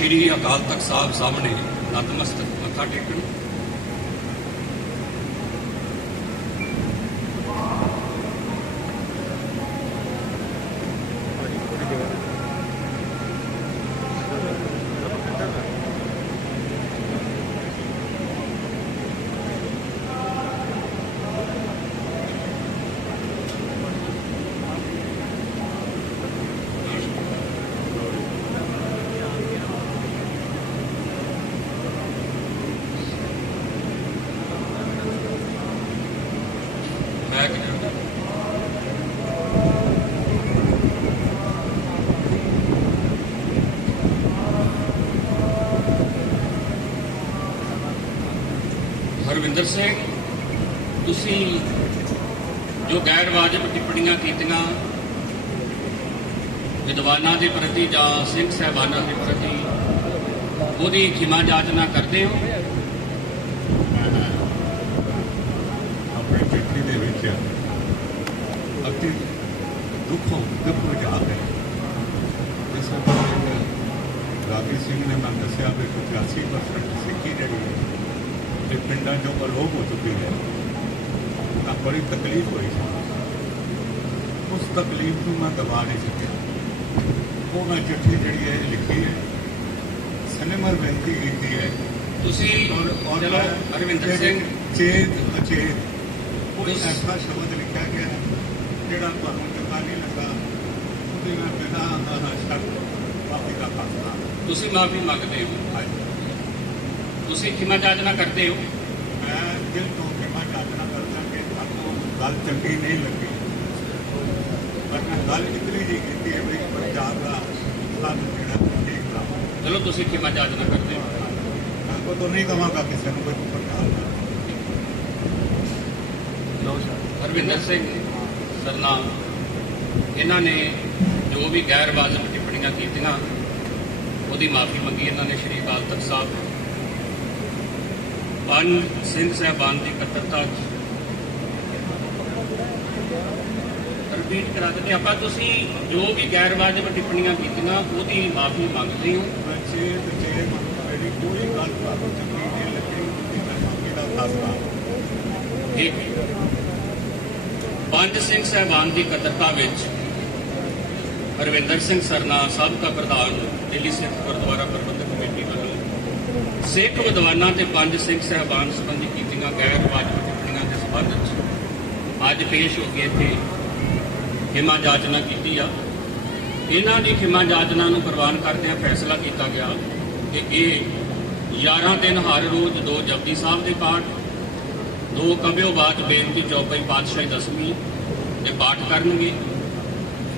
ਸ਼੍ਰੀ ਅਕਾਲ ਤਖਤ ਸਾਹਿਬ ਸਾਹਮਣੇ ਨਤਮਸਤਕ ਮੱਥਾ ਟੇਕਣ ਮੈਂ ਕਹਿੰਦਾ ਹਰਵਿੰਦਰ ਸਿੰਘ, ਤੁਸੀਂ ਜੋ ਗੈਰ ਵਾਜਬ ਟਿੱਪਣੀਆਂ ਕੀਤੀਆਂ, ਵਿਦਵਾਨਾਂ ਦੇ ਪ੍ਰਤੀ ਜਾਂ ਸਿੰਘ ਸਹਿਬਾਨਾਂ ਦੇ ਪ੍ਰਤੀ, ਉਹਦੀ ਖਿਮਾ ਜਾਚਨਾ ਕਰਦੇ ਹੋ? ਆਪਣੀ ਚਿੱਠੀ ਦੇ ਵਿੱਚ ਅਤੀ ਦੁੱਖੋਂ ਦੁੱਖ ਵਿਚਾਰ ਹੈ। ਜਿਸ ਤਰ੍ਹਾਂ ਰਾਗੀ ਸਿੰਘ ਨੇ ਮੈਨੂੰ ਦੱਸਿਆ ਵੀ 85% ਸਿੱਖੀ ਜਿਹੜੀ ਹੈ ਇਹ ਪਿੰਡਾਂ ਚੋਂ ਅਲੋਪ ਹੋ ਚੁੱਕੀ ਹੈ ਤਾਂ ਬੜੀ ਤਕਲੀਫ ਹੋਈ ਸੀ ਉਸ ਤਕਲੀਫ ਨੂੰ ਮੈਂ ਦਬਾ ਨਹੀਂ ਸਕਿਆ ਉਹ ਮੈਂ ਚਿੱਠੀ ਜਿਹੜੀ ਹੈ ਲਿਖੀ ਹੈ ਸਨੇਮਰ ਬੇਨਤੀ ਕੀਤੀ ਹੈ ਤੁਸੀਂ ਔਰ ਔਰ ਚਲੋ ਹਰਵਿੰਦਰ ਸਿੰਘ ਚੇਤ ਅਚੇਤ ਕੋਈ ਤੁਸੀਂ- ਐਸਾ ਸ਼ਬਦ ਲਿਖਿਆ ਗਿਆ ਹੈ, ਜਿਹੜਾ ਤੁਹਾਨੂੰ ਚੰਗਾ ਨਹੀਂ ਲੱਗਾ ਉਹਦੇ ਨਾਲ ਬਿਨਾਂ ਸ਼ਰਤ ਮਾਫੀ ਦਾ ਫਾਸਲਾ ਤੁਸੀਂ ਮਾਫੀ ਮੰਗਦੇ ਹੋ ਹਾਂਜੀ ਤੁਸੀਂ ਖਿਮਾ ਜਾਚਨਾ ਕਰਦੇ ਹੋ? ਮੈਂ ਦਿਲ ਤੋਂ ਕਿਮਾ ਚਾਹਨਾ ਕਰਦਾ ਕਿ ਤੁਹਾਨੂੰ ਗੱਲ ਚੰਗੀ ਨਹੀਂ ਲੱਗੀ। ਪਰ ਮੈਂ ਗੱਲ ਇਤਨੀ ਹੀ ਕੀਤੀ ਹੈ ਵੀ ਪੰਜਾਬ ਦਾ ਲੱਗ ਜਿਹੜਾ ਠੀਕ ਦਾ ਚਲੋ ਤੁਸੀਂ ਖਿਮਾ ਜਾਚਨਾ ਕਰਦੇ ਹੋ? ਮੈਂ ਕੋ ਤਾਂ ਨਹੀਂ ਕਹਾਂਗਾ ਕਿਸੇ ਨੂੰ ਕੋਈ ਪ੍ਰਕਾਰ ਦਾ ਹਰਵਿੰਦਰ ਸਿੰਘ ਸਰਨਾ ਇਹਨਾਂ ਨੇ ਜੋ ਵੀ ਗੈਰ ਵਾਜਬ ਟਿੱਪਣੀਆਂ ਕੀਤੀਆਂ ਉਹਦੀ ਮਾਫੀ ਮੰਗੀ ਇਹਨਾਂ ਨੇ ਸ਼੍ਰੀ ਅਕਾਲ ਤਖਤ ਸਾਹਿਬ ਪੰਜ ਸਿੰਘ ਸਾਹਿਬਾਨ ਦੀ ਇਕੱਤਰਤਾ 'ਚ ਰਿਪੀਟ ਕਰਾ ਦਿੰਦੇ ਆਪਾਂ ਤੁਸੀਂ ਜੋ ਵੀ ਗੈਰ ਵਾਜਬ ਟਿੱਪਣੀਆਂ ਕੀਤੀਆਂ ਉਹਦੀ ਮਾਫੀ ਮੰਗਦੇ ਹੋ। ਚੇਤ ਚੇਤ ਮੇਰੀ ਕੋਈ ਗੱਲ ਤੁਹਾਨੂੰ ਚੰਗੀ ਨਹੀਂ ਲੱਗੀ ਮਾਫੀ ਦਾ ਫਾਸਲਾ ਇੱਕ ਪੰਜ ਸਿੰਘ ਸਾਹਿਬਾਨ ਦੀ ਕਤਰਤਾ ਵਿੱਚ ਹਰਵਿੰਦਰ ਸਿੰਘ ਸਰਨਾ ਸਾਬਕਾ ਪ੍ਰਧਾਨ ਦਿੱਲੀ ਸਿੱਖ ਗੁਰਦੁਆਰਾ ਪ੍ਰਬੰਧਕ ਕਮੇਟੀ ਵੱਲੋਂ ਸਿੱਖ ਵਿਦਵਾਨਾਂ ਤੇ ਪੰਜ ਸਿੰਘ ਸਾਹਿਬਾਨ ਸੰਬੰਧੀ ਕੀਤੀਆਂ ਗੈਰ ਵਾਜਬ ਟਿੱਪਣੀਆਂ ਦੇ ਸੰਬੰਧ ਵਿੱਚ ਅੱਜ ਪੇਸ਼ ਹੋ ਕੇ ਇੱਥੇ ਖਿਮਾ ਜਾਚਨਾ ਕੀਤੀ ਆ। ਇਹਨਾਂ ਦੀ ਖਿਮਾ ਜਾਚਨਾ ਨੂੰ ਪ੍ਰਵਾਨ ਕਰਦਿਆਂ ਫੈਸਲਾ ਕੀਤਾ ਗਿਆ ਕਿ ਇਹ 11 ਦਿਨ ਹਰ ਰੋਜ਼ ਦੋ ਜਪਜੀ ਸਾਹਿਬ ਦੇ ਪਾਠ, ਦੋ ਕਬਿਓ ਬਾਤ ਬੇਨਤੀ ਚੌਪਈ ਪਾਤਸ਼ਾਹੀ ਦਸਵੀਂ ਦੇ ਪਾਠ ਕਰਨਗੇ।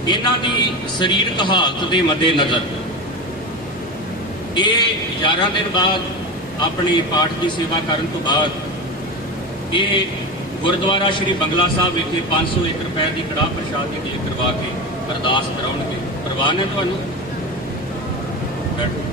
ਇਹਨਾਂ ਦੀ ਸਰੀਰਕ ਹਾਲਤ ਦੇ ਮੱਦੇ ਨਜ਼ਰ ਇਹ 11 ਦਿਨ ਬਾਅਦ ਆਪਣੇ ਪਾਠ ਦੀ ਸੇਵਾ ਕਰਨ ਤੋਂ ਬਾਅਦ ਇਹ ਗੁਰਦੁਆਰਾ ਸ਼੍ਰੀ ਬੰਗਲਾ ਸਾਹਿਬ ਵਿਖੇ 501 ਰੁਪਏ ਦੀ ਕੜਾਹ ਪ੍ਰਸ਼ਾਦ ਦੀ ਦੇਗ ਕਰਵਾ ਕੇ ਅਰਦਾਸ ਕਰਾਉਣਗੇ। ਪ੍ਰਵਾਨ ਹੈ ਤੁਹਾਨੂੰ? ਬੈਠੋ।